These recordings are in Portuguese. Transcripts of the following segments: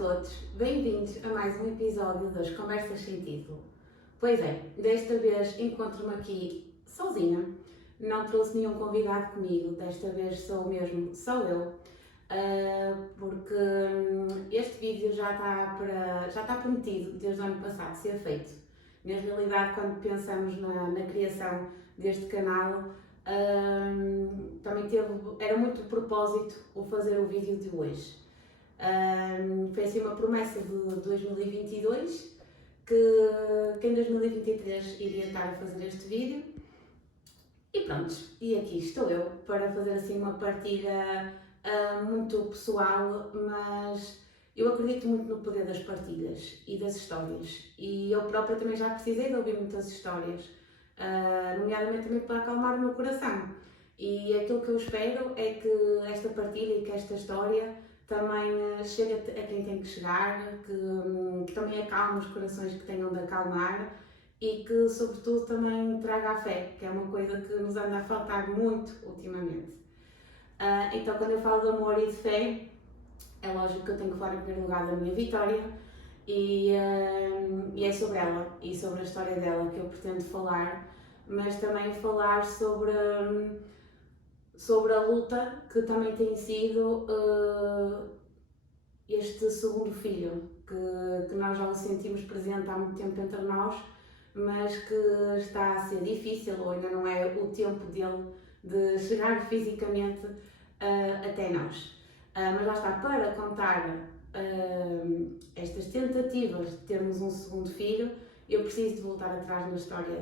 todos, bem-vindos a mais um episódio das Conversas Sem Título. Pois é, desta vez encontro-me aqui sozinha, não trouxe nenhum convidado comigo, desta vez sou eu, porque este vídeo já está prometido desde o ano passado ser feito. Na realidade, quando pensamos na criação deste canal, também era muito propósito o fazer o vídeo de hoje. Foi assim uma promessa de 2022 que em 2023 iria estar a fazer este vídeo e pronto, e aqui estou eu para fazer assim uma partilha muito pessoal, mas eu acredito muito no poder das partilhas e das histórias, e eu própria também já precisei de ouvir muitas histórias, nomeadamente também para acalmar o meu coração, e aquilo que eu espero é que esta partilha e que esta história também chegue a quem tem que chegar, que também acalme os corações que tenham de acalmar e que, sobretudo, também traga a fé, que é uma coisa que nos anda a faltar muito ultimamente. Então, quando eu falo de amor e de fé, é lógico que eu tenho que falar em primeiro lugar da minha Vitória e é sobre ela e sobre a história dela que eu pretendo falar, mas também falar sobre a luta que também tem sido este segundo filho, que nós já o sentimos presente há muito tempo entre nós, mas que está a ser difícil, ou ainda não é o tempo dele de chegar fisicamente até nós. Mas lá está, para contar estas tentativas de termos um segundo filho, eu preciso de voltar atrás na história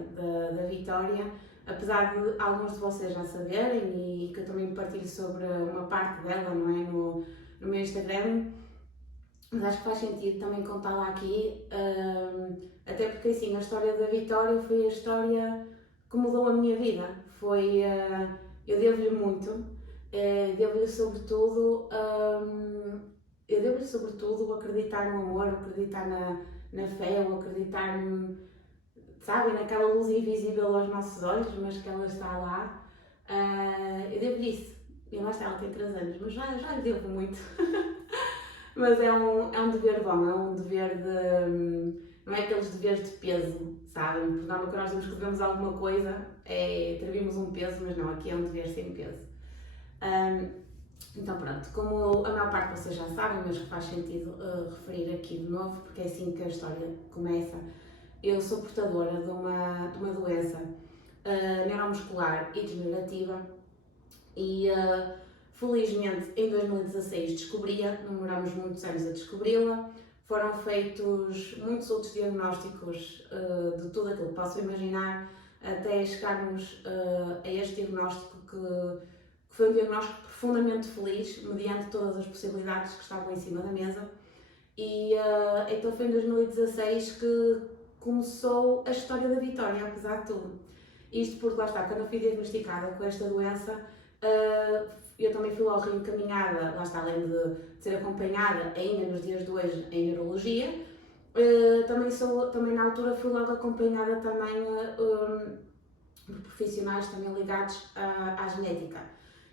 da Vitória, apesar de alguns de vocês já saberem e que eu também partilho sobre uma parte dela, não é, no meu Instagram, mas acho que faz sentido também contá-la aqui, até porque assim, a história da Vitória foi a história que mudou a minha vida, eu devo-lhe muito, devo-lhe sobretudo acreditar no amor, acreditar na fé, ou acreditar, sabem, naquela luz invisível aos nossos olhos, mas que ela está lá. Eu devo-lhe isso, e lá está, ela tem 3 anos, mas já lhe devo muito. Mas é um dever bom, é um dever de... não é aqueles deveres de peso, sabem? Por norma, quando nós dizemos que devemos alguma coisa, atribuímos um peso, mas não, aqui é um dever sem peso. Então pronto, como a maior parte de vocês já sabem, mas que faz sentido referir aqui de novo, porque é assim que a história começa. Eu sou portadora de uma doença neuromuscular e degenerativa e felizmente em 2016 descobri-a, demoramos muitos anos a descobri-la, foram feitos muitos outros diagnósticos de tudo aquilo que posso imaginar, até chegarmos a este diagnóstico que foi um diagnóstico profundamente feliz, mediante todas as possibilidades que estavam em cima da mesa. E então foi em 2016 que começou a história da Vitória, apesar de tudo. Isto porque, lá está, quando eu fui diagnosticada com esta doença, eu também fui logo reencaminhada, lá está, além de ser acompanhada ainda nos dias de hoje em neurologia, também na altura fui logo acompanhada também por profissionais também ligados à genética.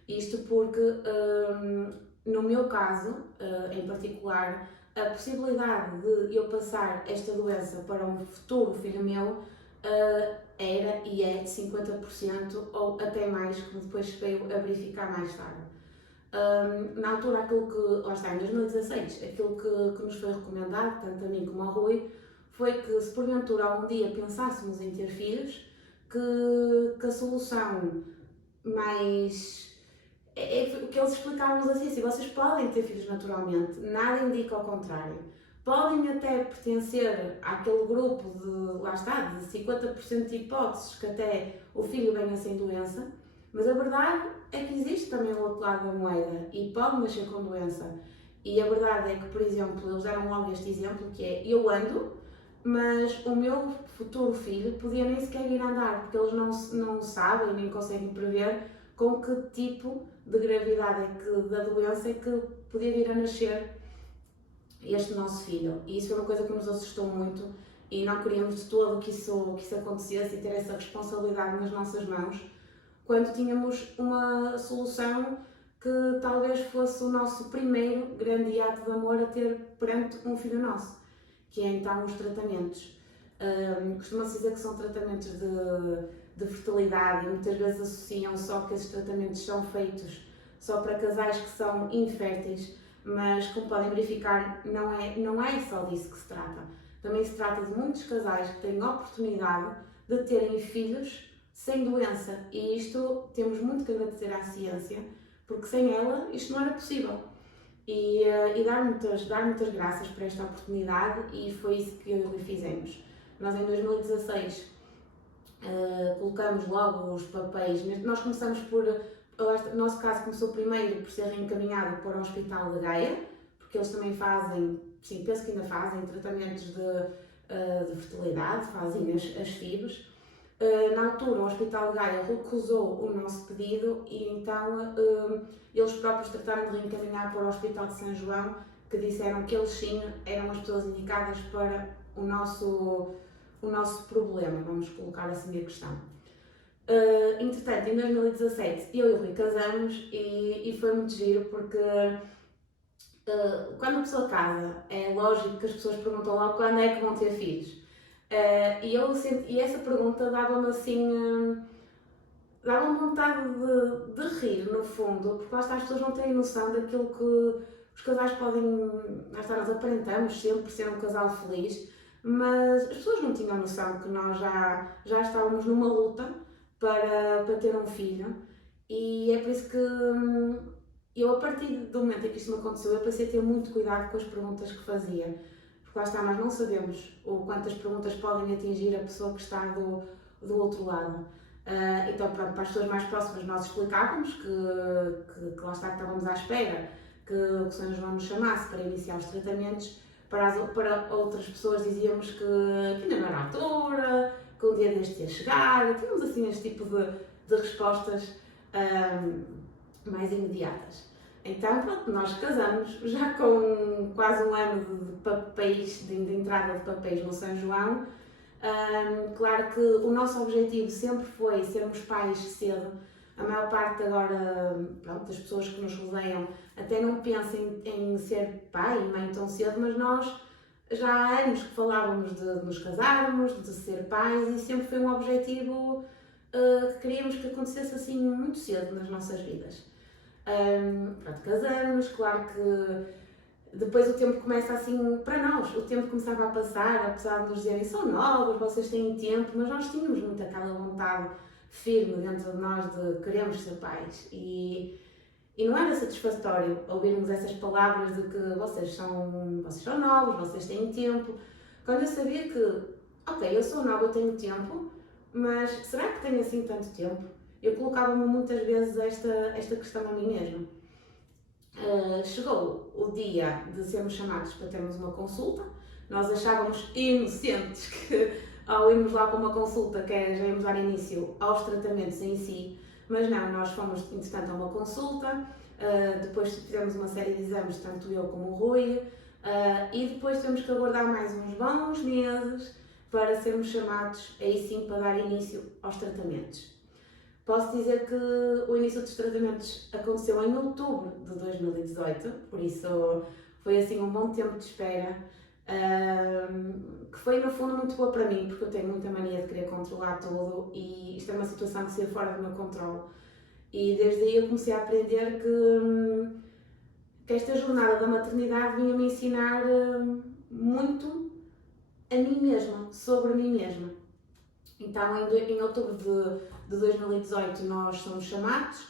Isto porque, no meu caso, em particular, a possibilidade de eu passar esta doença para um futuro filho meu era e é de 50% ou até mais, como depois veio a verificar mais tarde. Na altura, aquilo que, lá está, em 2016, aquilo que nos foi recomendado, tanto a mim como ao Rui, foi que se porventura algum dia pensássemos em ter filhos, que a solução mais... o que eles explicavam-nos assim, vocês podem ter filhos naturalmente, nada indica ao contrário. Podem até pertencer àquele grupo de, lá está, de 50% de hipóteses que até o filho venha sem doença, mas a verdade é que existe também o outro lado da moeda e pode nascer com doença. E a verdade é que, por exemplo, eles deram logo este exemplo que é, eu ando, mas o meu futuro filho podia nem sequer ir andar, porque eles não sabem nem conseguem prever com que tipo de gravidade da doença é que podia vir a nascer este nosso filho. E isso foi uma coisa que nos assustou muito e não queríamos de todo que isso acontecesse e ter essa responsabilidade nas nossas mãos, quando tínhamos uma solução que talvez fosse o nosso primeiro grande ato de amor a ter perante um filho nosso, que é então os tratamentos. Costuma-se dizer que são tratamentos de fertilidade e muitas vezes associam só que esses tratamentos são feitos só para casais que são inférteis, mas como podem verificar, não é só disso que se trata. Também se trata de muitos casais que têm a oportunidade de terem filhos sem doença, e isto temos muito que agradecer à ciência, porque sem ela isto não era possível. E dar muitas graças por esta oportunidade, e foi isso que eu e fizemos. Nós em 2016 colocamos logo os papéis, nós começamos por, o nosso caso começou primeiro por ser reencaminhado para o Hospital de Gaia, porque eles também fazem, sim, penso que ainda fazem tratamentos de fertilidade, fazem as FIVs. Na altura o Hospital de Gaia recusou o nosso pedido e então eles próprios trataram de reencaminhar para o Hospital de São João, que disseram que eles sim eram as pessoas indicadas para o nosso problema, vamos colocar assim a questão. Entretanto, em 2017 eu e o Rui casamos e foi muito giro porque quando a pessoa casa é lógico que as pessoas perguntam logo quando é que vão ter filhos. E essa pergunta dava-me assim, dava-me vontade de rir no fundo, porque lá está, as pessoas não têm noção daquilo que os casais podem, lá está, nós aparentamos sempre ser um casal feliz, mas as pessoas não tinham noção que nós já estávamos numa luta para ter um filho, e é por isso que eu, a partir do momento em que isto me aconteceu, eu passei a ter muito cuidado com as perguntas que fazia. Porque lá está, nós não sabemos quantas perguntas podem atingir a pessoa que está do outro lado. Então, pronto, para as pessoas mais próximas nós explicávamos que lá está, que estávamos à espera que o São João nos chamasse para iniciar os tratamentos. Para outras pessoas dizíamos que ainda não era a altura, que um dia deste ia chegar. Tínhamos assim este tipo de respostas mais imediatas. Então, pronto, nós casamos já com quase um ano de papéis, de entrada de papéis no São João. Claro que o nosso objetivo sempre foi sermos pais cedo. A maior parte agora, pronto, das pessoas que nos rodeiam até não pensam em ser pai e mãe tão cedo, mas nós já há anos que falávamos de nos casarmos, de ser pais, e sempre foi um objetivo que queríamos que acontecesse assim muito cedo nas nossas vidas. Pronto, casamos, claro que depois o tempo começa assim, para nós, o tempo começava a passar, apesar de nos dizerem são novos, vocês têm tempo, mas nós tínhamos muito aquela vontade firme dentro de nós de queremos ser pais, e não era satisfatório ouvirmos essas palavras de que vocês são novos, vocês têm tempo, quando eu sabia que, ok, eu sou nova, eu tenho tempo, mas será que tenho assim tanto tempo? Eu colocava-me muitas vezes esta questão a mim mesma. Chegou o dia de sermos chamados para termos uma consulta. Nós achávamos inocentes que ao irmos lá para uma consulta que já íamos dar início aos tratamentos em si, mas não, nós fomos entretanto a uma consulta, depois fizemos uma série de exames, tanto eu como o Rui, e depois temos que aguardar mais uns bons meses para sermos chamados aí sim para dar início aos tratamentos. Posso dizer que o início dos tratamentos aconteceu em outubro de 2018, por isso foi assim um bom tempo de espera, que foi no fundo muito boa para mim, porque eu tenho muita mania de querer controlar tudo e isto é uma situação que saiu fora do meu controle. E desde aí eu comecei a aprender que esta jornada da maternidade vinha-me ensinar muito a mim mesma, sobre mim mesma. Então, em outubro de 2018, nós somos chamados,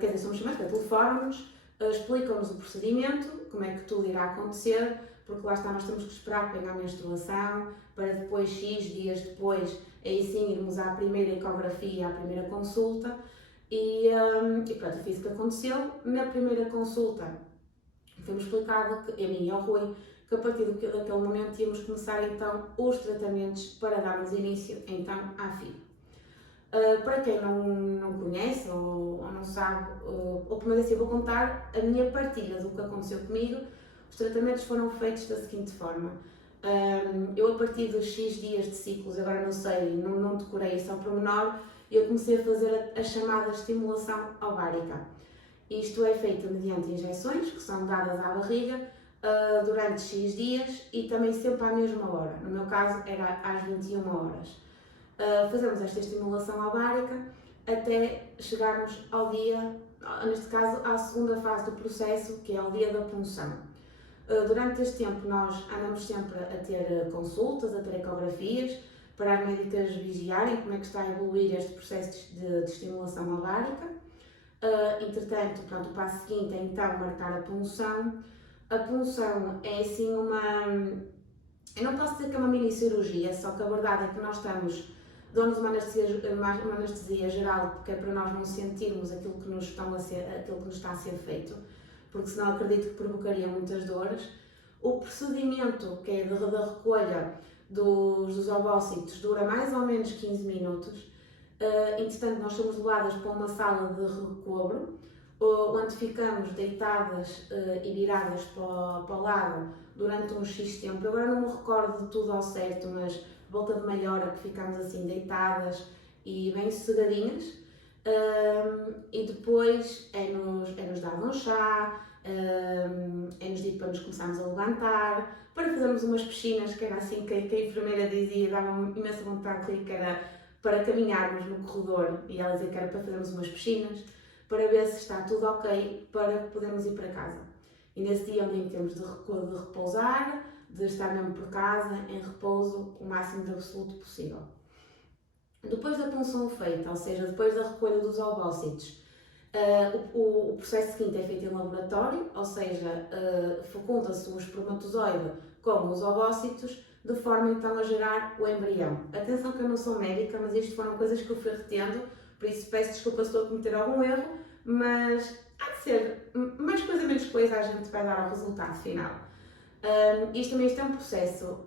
telefonam-nos, explicam-nos o procedimento, como é que tudo irá acontecer, porque lá está, nós temos que esperar que venha a menstruação, para depois, X dias depois, aí sim irmos à primeira ecografia, à primeira consulta, e pronto, foi isso que aconteceu. Na primeira consulta, foi-me explicado, a mim e ao Rui, que a partir daquele momento íamos começar então os tratamentos para darmos início então à FIV. Para quem não conhece ou não sabe, ou primeiro assim, eu vou contar a minha partilha do que aconteceu comigo. Os tratamentos foram feitos da seguinte forma: eu a partir dos X dias de ciclos, agora não sei, não decorei isso ao pormenor, eu comecei a fazer a chamada estimulação ovárica. Isto é feito mediante injeções que são dadas à barriga durante X dias e também sempre à mesma hora. No meu caso era às 21 horas. Fazemos esta estimulação ovárica até chegarmos ao dia, neste caso, à segunda fase do processo, que é o dia da punção. Durante este tempo nós andamos sempre a ter consultas, a ter ecografias, para as médicas vigiarem como é que está a evoluir este processo de estimulação ovárica. Entretanto, pronto, o passo seguinte é então marcar a punção. A punção é assim eu não posso dizer que é uma mini cirurgia, só que a verdade é que nós damos uma anestesia geral, porque é para nós não sentirmos aquilo que nos está a ser feito, porque senão acredito que provocaria muitas dores. O procedimento, que é da recolha dos ovócitos, dura mais ou menos 15 minutos. Entretanto, nós somos levadas para uma sala de recobro, onde ficamos deitadas e viradas para o lado durante um X tempo. Eu agora não me recordo de tudo ao certo, mas volta de meia hora que ficamos assim deitadas e bem sossegadinhas. E depois é-nos dado um chá, é-nos dito para nos começarmos a levantar, para fazermos umas piscinas, que era assim que a enfermeira dizia, dava-me imensa vontade de rir, que era para caminharmos no corredor, e ela dizia que era para fazermos umas piscinas, para ver se está tudo ok, para podermos ir para casa. E nesse dia onde temos de repousar, de estar mesmo por casa, em repouso, o máximo de absoluto possível. Depois da punção feita, ou seja, depois da recolha dos ovócitos, o processo seguinte é feito em laboratório, ou seja, fecunda-se o espermatozoide com os ovócitos, de forma então a gerar o embrião. Atenção que eu não sou médica, mas isto foram coisas que eu fui retendo, por isso peço desculpa se estou a cometer algum erro, mas há de ser mais coisa menos coisa, a gente vai dar ao resultado final. Isto é um processo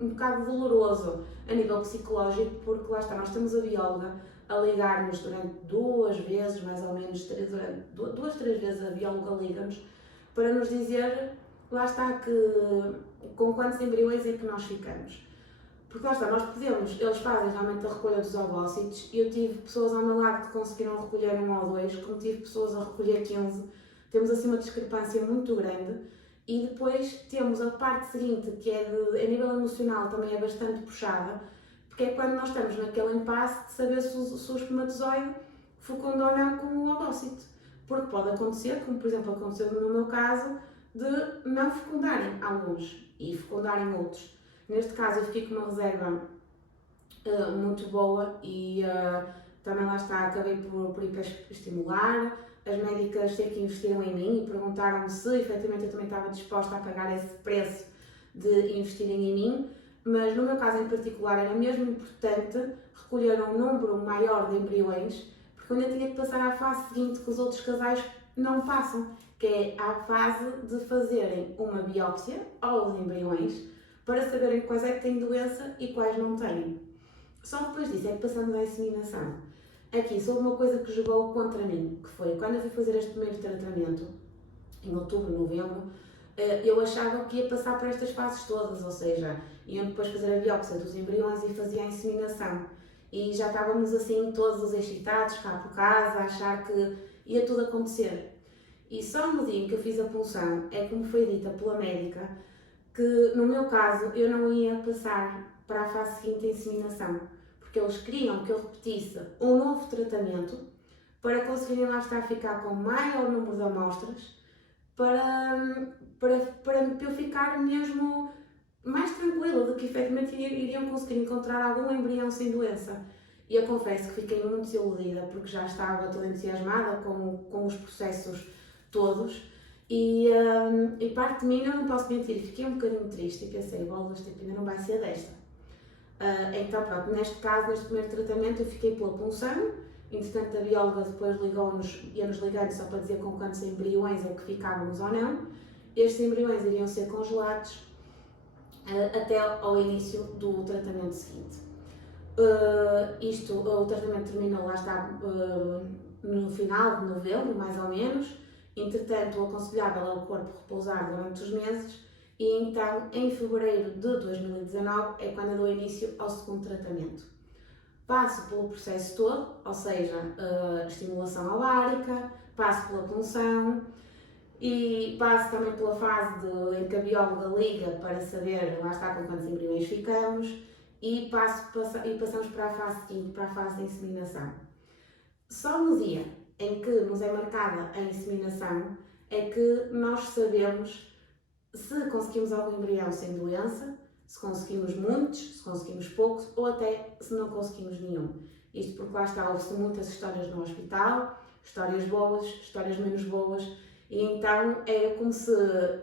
um bocado doloroso a nível psicológico, porque lá está, nós temos a bióloga a ligar-nos durante 2 vezes, mais ou menos, durante 2, 3 vezes a bióloga liga-nos para nos dizer, lá está, com quantos embriões é que nós ficamos. Porque lá está, eles fazem realmente a recolha dos ovócitos e eu tive pessoas ao meu lado que conseguiram recolher 1 ou 2, como tive pessoas a recolher 15, temos assim uma discrepância muito grande. E depois temos a parte seguinte, que é a nível emocional também é bastante puxada, porque é quando nós estamos naquele impasse de saber se o espermatozoide fecunda ou não com o ovócito. Porque pode acontecer, como por exemplo aconteceu no meu caso, de não fecundarem alguns e fecundarem outros. Neste caso eu fiquei com uma reserva muito boa e também lá está, acabei por hiperestimular. As médicas que investiram em mim e perguntaram-me se efetivamente eu também estava disposta a pagar esse preço de investirem em mim, mas no meu caso em particular era mesmo importante recolher um número maior de embriões, porque eu ainda tinha que passar à fase seguinte que os outros casais não passam, que é a fase de fazerem uma biópsia aos embriões para saberem quais é que têm doença e quais não têm. Só depois disso é que passamos à inseminação. Aqui, houve uma coisa que jogou contra mim, que foi quando eu fui fazer este primeiro tratamento, em outubro, novembro, eu achava que ia passar por estas fases todas, ou seja, iam depois fazer a biópsia dos embriões e fazia a inseminação. E já estávamos assim todos excitados, cá por casa, a achar que ia tudo acontecer. E só no dia em que eu fiz a punção é que me foi dita pela médica que, no meu caso, eu não ia passar para a fase seguinte da inseminação, porque eles queriam que eu repetisse um novo tratamento para conseguirem lá estar a ficar com maior número de amostras para eu ficar mesmo mais tranquila de que efetivamente iriam conseguir encontrar algum embrião sem doença. E eu confesso que fiquei muito desiludida porque já estava toda entusiasmada com os processos todos e parte de mim, não posso mentir, fiquei um bocadinho triste e pensei, bolas, tipo, ainda não vai ser desta. Então pronto, neste caso, neste primeiro tratamento eu fiquei pela punção, entretanto a bióloga depois ia-nos ligando só para dizer com quantos embriões é que ficávamos ou não. Estes embriões iriam ser congelados até ao início do tratamento seguinte. O tratamento terminou, lá está, no final de novembro, mais ou menos. Entretanto, o aconselhável é o corpo repousar durante os meses e então, em fevereiro de 2019, é quando eu dou início ao segundo tratamento. Passo pelo processo todo, ou seja, estimulação ovárica, passo pela punção e passo também pela fase em que a bióloga liga para saber, lá está, com quantos embriões ficamos, e passamos para a fase seguinte, para a fase de inseminação. Só no dia em que nos é marcada a inseminação é que nós sabemos se conseguimos algum embrião sem doença, se conseguimos muitos, se conseguimos poucos ou até se não conseguimos nenhum. Isto porque lá está, houve-se muitas histórias no hospital, histórias boas, histórias menos boas, e então era como se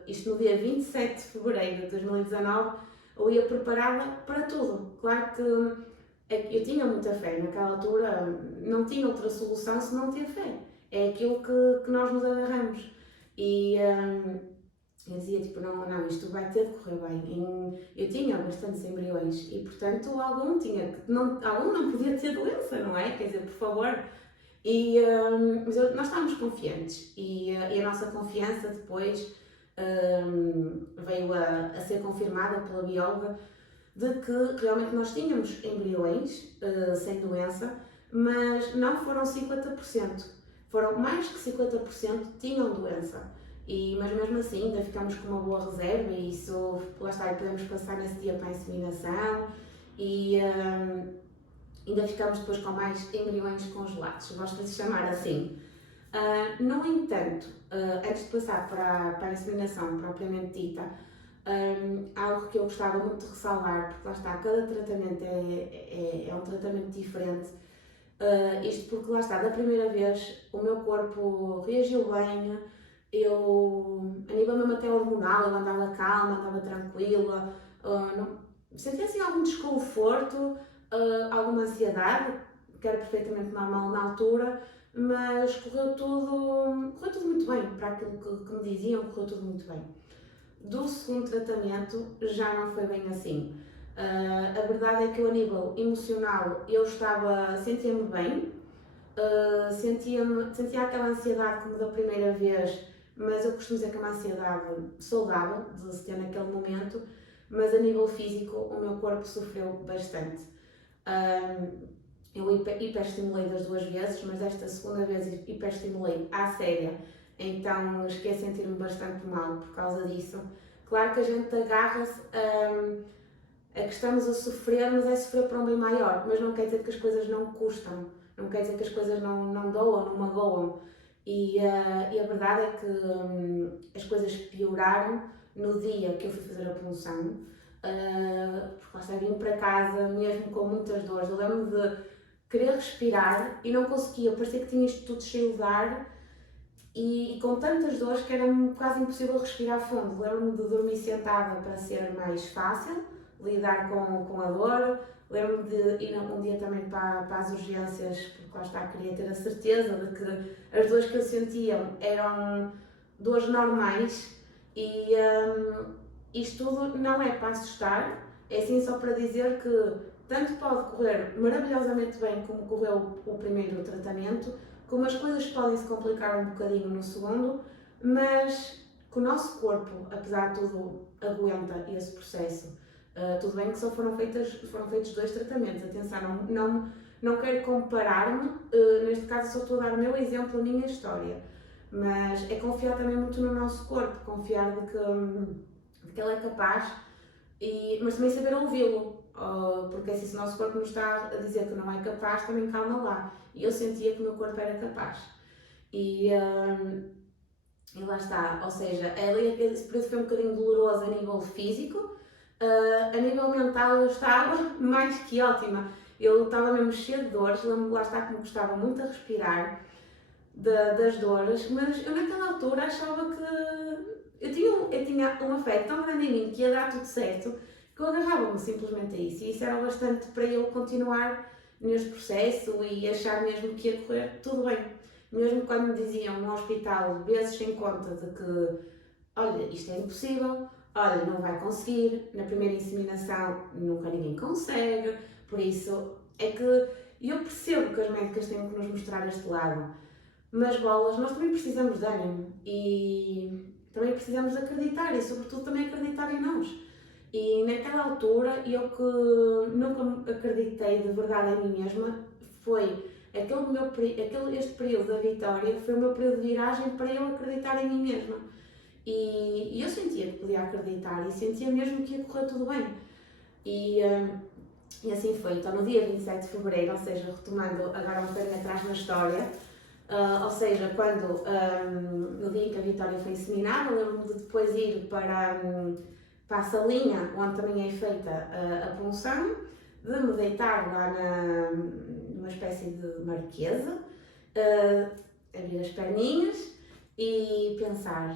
isto no dia 27 de fevereiro de 2019 eu ia preparada para tudo. Claro que eu tinha muita fé, naquela altura não tinha outra solução se não ter fé. É aquilo que nós nos agarramos. E eu dizia tipo, não, isto vai ter de correr bem. Eu tinha bastantes embriões e portanto algum não podia ter doença, não é? Quer dizer, por favor. Mas nós estávamos confiantes e a nossa confiança depois veio a ser confirmada pela bióloga de que realmente nós tínhamos embriões sem doença, mas não foram 50%. Foram mais que 50% tinham doença. Mas mesmo assim ainda ficamos com uma boa reserva e isso, lá está, podemos passar nesse dia para a inseminação e ainda ficamos depois com mais embriões congelados, gosto de chamar assim. No entanto, antes de passar para a inseminação propriamente dita, algo que eu gostava muito de ressalvar, porque lá está, cada tratamento é um tratamento diferente, isto porque lá está, da primeira vez o meu corpo reagiu bem, a nível mesmo até hormonal, eu andava calma, andava tranquila, sentia assim algum desconforto, alguma ansiedade, que era perfeitamente normal na altura, mas correu tudo muito bem, para aquilo que me diziam, correu tudo muito bem. Do segundo tratamento já não foi bem assim. A verdade é que eu, a nível emocional, sentia-me bem, sentia aquela ansiedade como da primeira vez, mas eu costumo dizer que é uma ansiedade saudável de se ter naquele momento, mas a nível físico o meu corpo sofreu bastante. Eu hiperestimulei das duas vezes, mas desta segunda vez hiperestimulei à séria, então cheguei a sentir-me bastante mal por causa disso. Claro que a gente agarra-se a que estamos a sofrer, mas é sofrer para um bem maior, mas não quer dizer que as coisas não custam, não quer dizer que as coisas não doam, não magoam. E a verdade é que as coisas pioraram no dia que eu fui fazer a punção, porque lá vim para casa mesmo com muitas dores. Eu lembro-me de querer respirar e não conseguia, parecia que tinha isto tudo cheio de ar e com tantas dores que era quase impossível respirar fundo. Lembro-me de dormir sentada para ser mais fácil lidar com a dor. Lembro-me de ir um dia também para as urgências, porque lá está, queria ter a certeza de que as dores que eu sentia eram dores normais e isto tudo não é para assustar, é sim só para dizer que tanto pode correr maravilhosamente bem como correu o primeiro tratamento, como as coisas podem se complicar um bocadinho no segundo, mas que o nosso corpo, apesar de tudo, aguenta esse processo. Tudo bem que só foram feitos 2 tratamentos, atenção, não quero comparar-me, neste caso só estou a dar o meu exemplo, a minha história, mas é confiar também muito no nosso corpo, confiar de que ele é capaz, mas também saber ouvi-lo, porque assim, se o nosso corpo nos está a dizer que não é capaz, também calma lá, e eu sentia que o meu corpo era capaz. E lá está, ou seja, esse período foi um bocadinho doloroso a nível físico. A nível mental eu estava mais que ótima, eu estava mesmo cheia de dores, lembro-me lá está que me gostava muito a respirar das dores, mas eu naquela altura achava que eu tinha uma fé tão grande em mim que ia dar tudo certo, que eu agarrava-me simplesmente a isso, e isso era bastante para eu continuar neste processo e achar mesmo que ia correr tudo bem, mesmo quando me diziam no hospital, vezes sem conta, de que olha, isto é impossível, olha, não vai conseguir, na primeira inseminação nunca ninguém consegue, por isso é que eu percebo que as médicas têm que nos mostrar este lado, mas bolas, nós também precisamos de ânimo e também precisamos de acreditar e sobretudo também acreditar em nós. E naquela altura, eu que nunca acreditei de verdade em mim mesma, foi Este período da vitória foi o meu período de viragem para eu acreditar em mim mesma. E eu sentia que podia acreditar e sentia mesmo que ia correr tudo bem. E assim foi. Então, no dia 27 de fevereiro, ou seja, retomando agora um bocadinho atrás na história, ou seja, quando no dia em que a Vitória foi inseminada, lembro-me de depois ir para a salinha onde também é feita a punção, de me deitar lá numa espécie de marquesa, abrir as perninhas e pensar,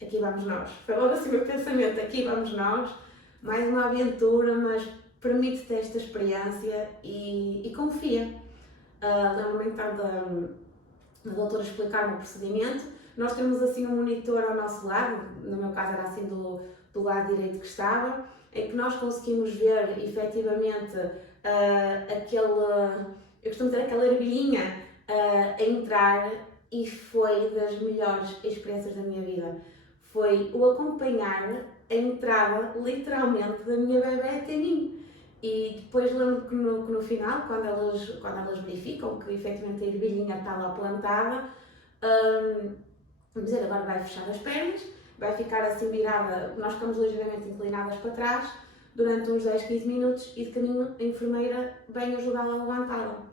aqui vamos nós. Foi logo assim o meu pensamento, aqui vamos nós, mais uma aventura, mas permite-te esta experiência e confia. Lembro-me então da doutora explicar-me o procedimento. Nós temos assim um monitor ao nosso lado, no meu caso era assim do lado direito que estava, em que nós conseguimos ver efetivamente eu costumo dizer aquela ervilhinha a entrar, e foi das melhores experiências da minha vida. Foi o acompanhar a entrada, literalmente, da minha bebé até mim. E depois lembro que no final, quando elas verificam que efetivamente a ervilhinha está lá plantada, vamos dizer, agora vai fechar as pernas, vai ficar assim virada, nós ficamos ligeiramente inclinadas para trás durante uns 10, 15 minutos e de caminho a enfermeira vem ajudá-la a levantá-la.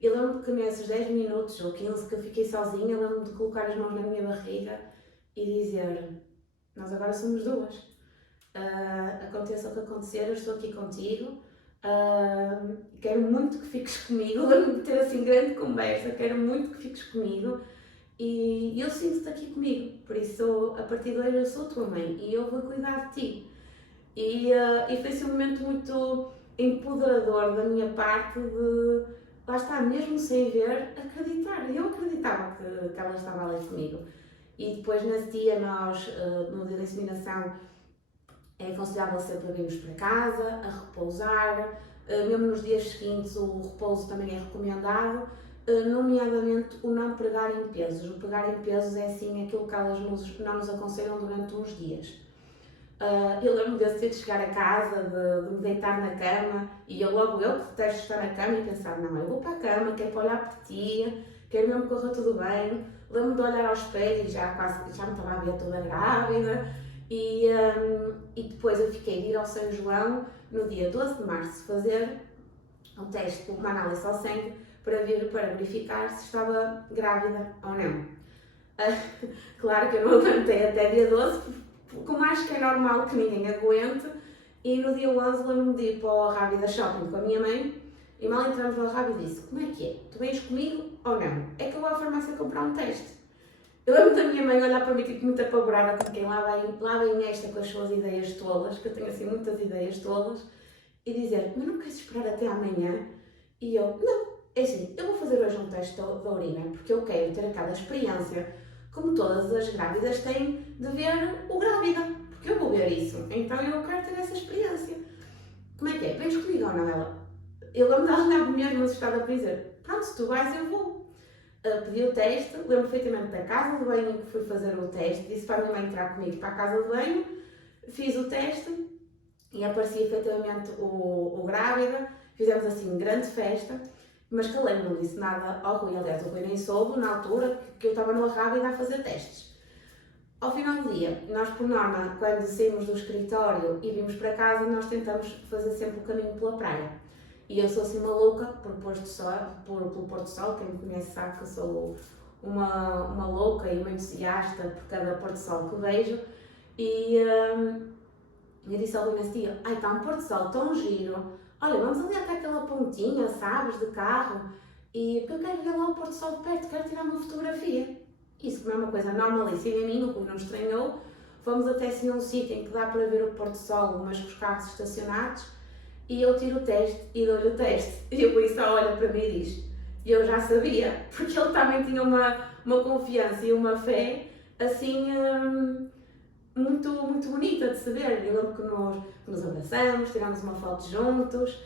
Eu lembro que nesses 10 minutos ou 15 que eu fiquei sozinha, lembro-me de colocar as mãos na minha barriga e dizer, nós agora somos duas. Aconteça o que acontecer, eu estou aqui contigo, quero muito que fiques comigo, lembro-me de ter assim grande conversa, quero muito que fiques comigo e eu sinto-te aqui comigo, por isso a partir de hoje eu sou tua mãe e eu vou cuidar de ti. E foi assim um momento muito empoderador da minha parte de, lá está, mesmo sem ver, acreditar. Eu acreditava que ela estava ali comigo. E depois nesse dia nós, no dia da inseminação, é aconselhável sempre virmos para casa, a repousar, mesmo nos dias seguintes o repouso também é recomendado, nomeadamente o não pegar em pesos. O pegar em pesos é assim aquilo que elas não nos aconselham durante uns dias. Eu lembro desse ter de chegar a casa, de me deitar na cama e eu que detesto estar na cama e pensar, não, eu vou para a cama, quero olhar para ti, quero mesmo que corra tudo bem. Lembro-me de olhar ao espelho e já me estava a ver toda grávida. E depois eu fiquei de ir ao São João no dia 12 de março fazer um teste, uma análise ao sangue para verificar se estava grávida ou não. Claro que eu não aguentei até dia 12, como acho que é normal que ninguém aguente, e no dia 11 lembro-me de ir para o Rábida Shopping com a minha mãe e mal entramos no Rábida e disse, como é que é? Tu vens comigo ou não? É que eu vou à farmácia comprar um teste. Eu lembro da minha mãe olhar para mim tipo muito apavorada com quem lá vem esta com as suas ideias tolas, que eu tenho assim muitas ideias tolas, e dizer, mas não queres esperar até amanhã? E eu, não, é assim, eu vou fazer hoje um teste da urina, porque eu quero ter aquela experiência, como todas as grávidas têm, de ver o grávida, porque eu vou ver isso, então eu quero ter essa experiência. Como é que é? Vens comigo ou não? Eu lembro dela olhar mesmo assustada para dizer, pronto, se tu vais eu vou. Pedi o teste, lembro perfeitamente da casa de banho em que fui fazer o teste, disse para a minha mãe entrar comigo para a casa de banho, fiz o teste e aparecia efetivamente o grávida, fizemos assim grande festa, mas que lembro, não disse nada ao Rui, aliás o Rui nem soube na altura que eu estava no Rábida a fazer testes. Ao final do dia, nós por norma, quando saímos do escritório e vimos para casa, nós tentamos fazer sempre o caminho pela praia. E eu sou assim maluca pelo Porto Sol, quem me conhece sabe que eu sou uma louca e uma entusiasta por cada Porto Sol que vejo. E eu disse ao Rui nesse dia, ai está um Porto Sol tão giro, olha vamos ali até aquela pontinha, sabes, de carro, e porque eu quero ver lá o Porto Sol de perto, quero tirar uma fotografia. Isso como é uma coisa normalíssima a mim, o Rui não estranhou, fomos até assim a um sítio em que dá para ver o Porto Sol, mas com os carros estacionados, e eu tiro o teste e dou-lhe o teste. E o Rui só olha para mim e diz, e eu já sabia, porque ele também tinha uma confiança e uma fé, assim, muito, muito bonita de se ver. Eu lembro que nos abraçamos, tiramos uma foto juntos,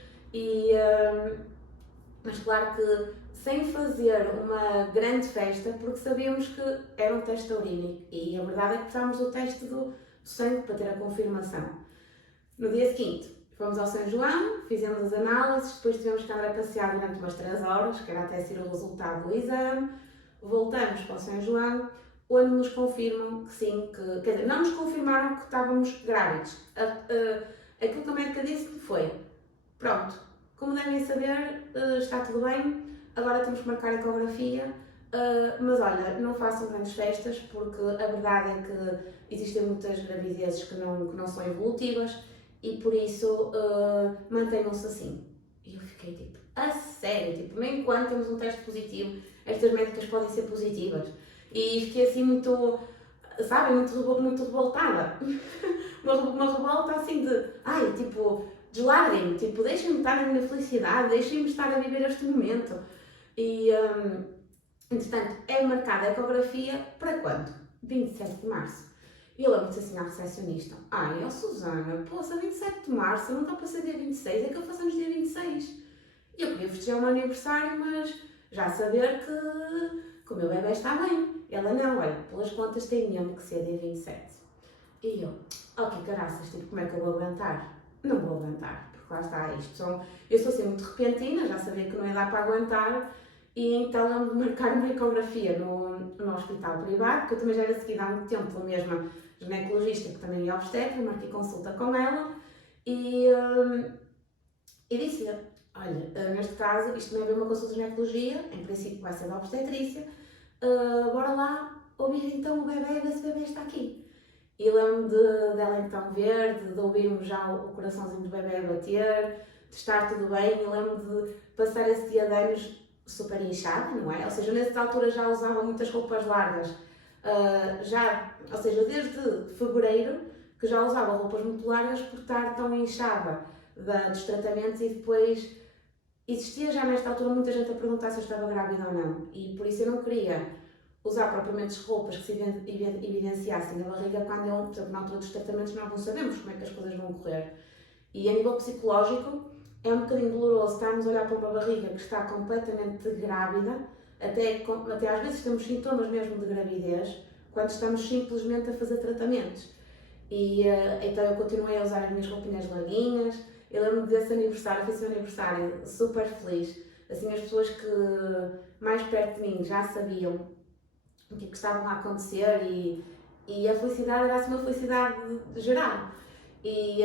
mas claro que sem fazer uma grande festa, porque sabíamos que era um teste urínico e a verdade é que precisávamos do teste do sangue para ter a confirmação. No dia seguinte, Fomos ao São João, fizemos as análises, depois tivemos que andar a passear durante umas 3 horas, que era até ser o resultado do exame. Voltamos para o São João, onde nos confirmam que sim, quer dizer, não nos confirmaram que estávamos grávidos. Aquilo que a médica disse foi, pronto, como devem saber, está tudo bem, agora temos que marcar a ecografia, mas olha, não façam grandes festas, porque a verdade é que existem muitas gravidezes que não são evolutivas, e por isso mantenham-se assim. E eu fiquei tipo, a sério, tipo, nem quando temos um teste positivo, estas médicas podem ser positivas. E fiquei assim muito, sabem, muito revoltada. uma revolta assim de, ai, tipo, deslarguem-me, tipo, deixem-me estar na minha felicidade, deixem-me estar a viver este momento. E, entretanto, é marcada a ecografia para quando? 27 de março. E eu lembro-me assim à recepcionista, ai, ó Susana, poça, 27 de março, não dá para ser dia 26, é que eu faço anos dia 26. E eu queria festejar o meu aniversário, mas já saber que o meu bebê está bem. Ela, não, olha, pelas contas tem mesmo que ser dia 27. E eu, oh que caraças, tipo, como é que eu vou aguentar? Não vou aguentar, porque lá está, eu sou assim muito repentina, já sabia que não ia dar para aguentar, e então eu me marcar uma ecografia no hospital privado, que eu também já era seguida há muito tempo pela mesma ginecologista, que também é obstetra, marquei consulta com ela, e disse-lhe, olha, neste caso, isto não é bem uma consulta de ginecologia, em princípio vai ser da obstetrícia, bora lá ouvir então o bebê, ver se o bebê está aqui. E lembro-me dela então ver, de ouvirmos já o coraçãozinho do bebê a bater, de estar tudo bem, e lembro-me de passar esse dia de anos super inchada, não é? Ou seja, nessa altura já usava muitas roupas largas, ou seja, desde fevereiro que já usava roupas muito largas por estar tão inchada dos tratamentos, e depois existia já nesta altura muita gente a perguntar se eu estava grávida ou não, e por isso eu não queria usar propriamente roupas que se evidenciassem a barriga quando eu, portanto, na altura dos tratamentos nós não sabemos como é que as coisas vão correr. E a nível psicológico é um bocadinho doloroso estarmos a olhar para uma barriga que está completamente grávida, até às vezes temos sintomas mesmo de gravidez, quando estamos simplesmente a fazer tratamentos. E então eu continuei a usar as minhas roupinhas larguinhas. Eu lembro-me desse aniversário, fiz um aniversário super feliz. Assim, as pessoas que mais perto de mim já sabiam o que estavam a acontecer, e a felicidade era assim uma felicidade geral. E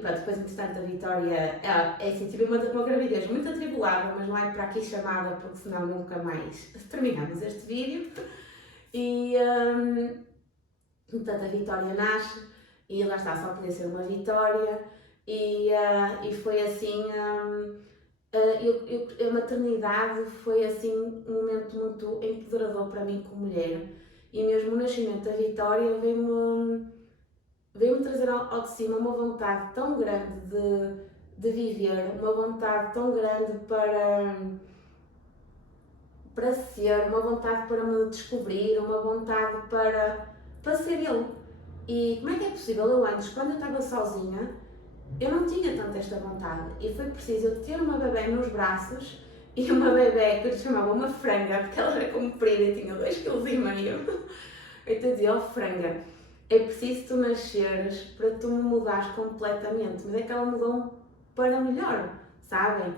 pronto, depois entretanto a Vitória é assim, tive uma gravidez muito atribulada, mas não é para aqui chamada, porque senão nunca mais terminamos este vídeo. E portanto a Vitória nasce, e lá está, só podia ser uma Vitória, e foi assim, a maternidade foi assim um momento muito empoderador para mim como mulher, e mesmo o nascimento da Vitória veio-me trazer ao de cima uma vontade tão grande de viver, uma vontade tão grande para ser, uma vontade para me descobrir, uma vontade para ser eu. E como é que é possível? Eu antes, quando eu estava sozinha, eu não tinha tanto esta vontade, e foi preciso eu ter uma bebê nos braços, e uma bebê que eu chamava uma franga, porque ela era comprida e tinha 2,5 kg. Então eu dizia, oh franga, é preciso tu nasceres para tu me mudares completamente, mas é que ela mudou para melhor, sabem?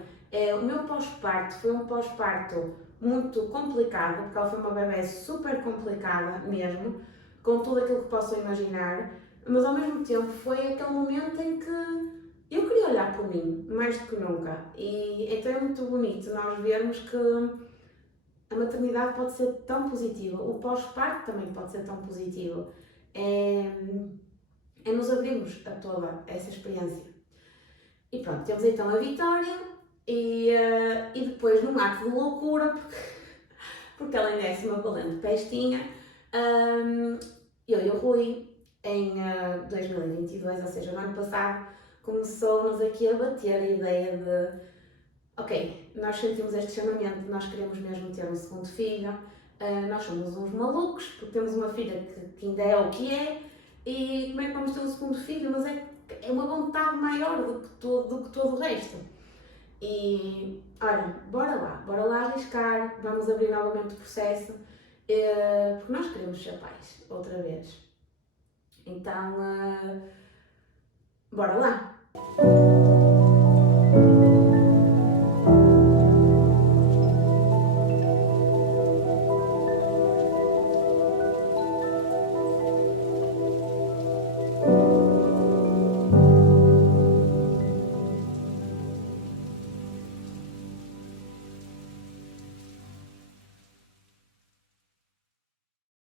O meu pós-parto foi um pós-parto muito complicado, porque ela foi uma bebê super complicada mesmo, com tudo aquilo que possam imaginar, mas ao mesmo tempo foi aquele momento em que eu queria olhar por mim, mais do que nunca. E então é muito bonito nós vermos que a maternidade pode ser tão positiva, o pós-parto também pode ser tão positivo. É nos abrirmos a toda essa experiência. E pronto, temos então a Vitória, e depois, num ato de loucura, porque ela ainda é assim uma valente pestinha, eu e o Rui, em 2022, ou seja, no ano passado, começou-nos aqui a bater a ideia de, ok, nós sentimos este chamamento, nós queremos mesmo ter um segundo filho, nós somos uns malucos, porque temos uma filha que ainda é o que é, e como é que vamos ter um segundo filho? Mas é uma vontade maior do que todo o resto. E, olha, bora lá arriscar, vamos abrir novamente o processo, porque nós queremos ser pais, outra vez. Então, bora lá!